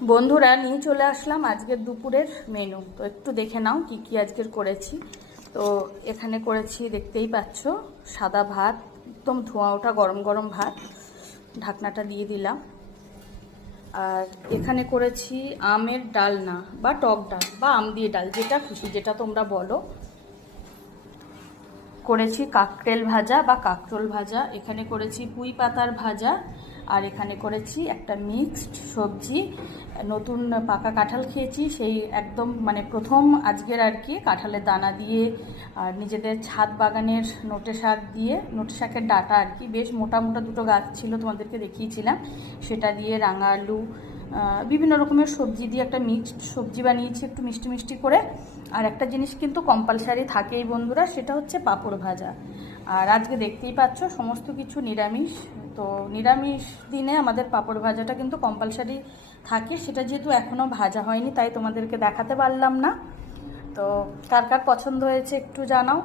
বন্ধুরা, নিয়ে চলে আসলাম আজকের দুপুরের মেনু। তো একটু দেখে নাও কি কি আজকের করেছি। তো এখানে করেছি, দেখতেই পাচ্ছ, সাদা ভাত, একদম ধোঁয়া ওঠা গরম গরম ভাত, ঢাকনাটা দিয়ে দিলাম। আর এখানে করেছি আমের ডালনা বা টক ডাল বা আম দিয়ে ডাল, যেটা খুশি, যেটা তোমরা বলো। করেছি কাকরেল ভাজা বা কাকরোল ভাজা, এখানে করেছি পুঁই পাতার ভাজা, আর এখানে করেছি একটা মিক্সড সবজি। নতুন পাকা কাঁঠাল খেয়েছি, সেই একদম মানে প্রথম আজকের আর কি, কাঁঠালের দানা দিয়ে আর নিজেদের ছাদ বাগানের নোটে শাক দিয়ে, নোটে শাকের ডাঁটা আর কি, বেশ মোটা মোটা দুটো গাছ ছিল, তোমাদেরকে দেখিয়েছিলাম, সেটা দিয়ে রাঙা আলু, বিভিন্ন রকমের সবজি দিয়ে একটা মিক্সড সবজি বানিয়েছি, একটু মিষ্টি মিষ্টি করে। আর একটা জিনিস কিন্তু কম্পালসারি থাকেই বন্ধুরা, সেটা হচ্ছে পাঁপড় ভাজা। আর আজকে দেখতেই পাচ্ছ সমস্ত কিছু নিরামিষ। তো নিরামিষ দিনে আমাদের পাঁপড় ভাজাটা কিন্তু কম্পালসারি থাকে। সেটা যেহেতু এখনও ভাজা হয়নি, তাই তোমাদেরকে দেখাতে পারলাম না। তো কার কার পছন্দ হয়েছে একটু জানাও।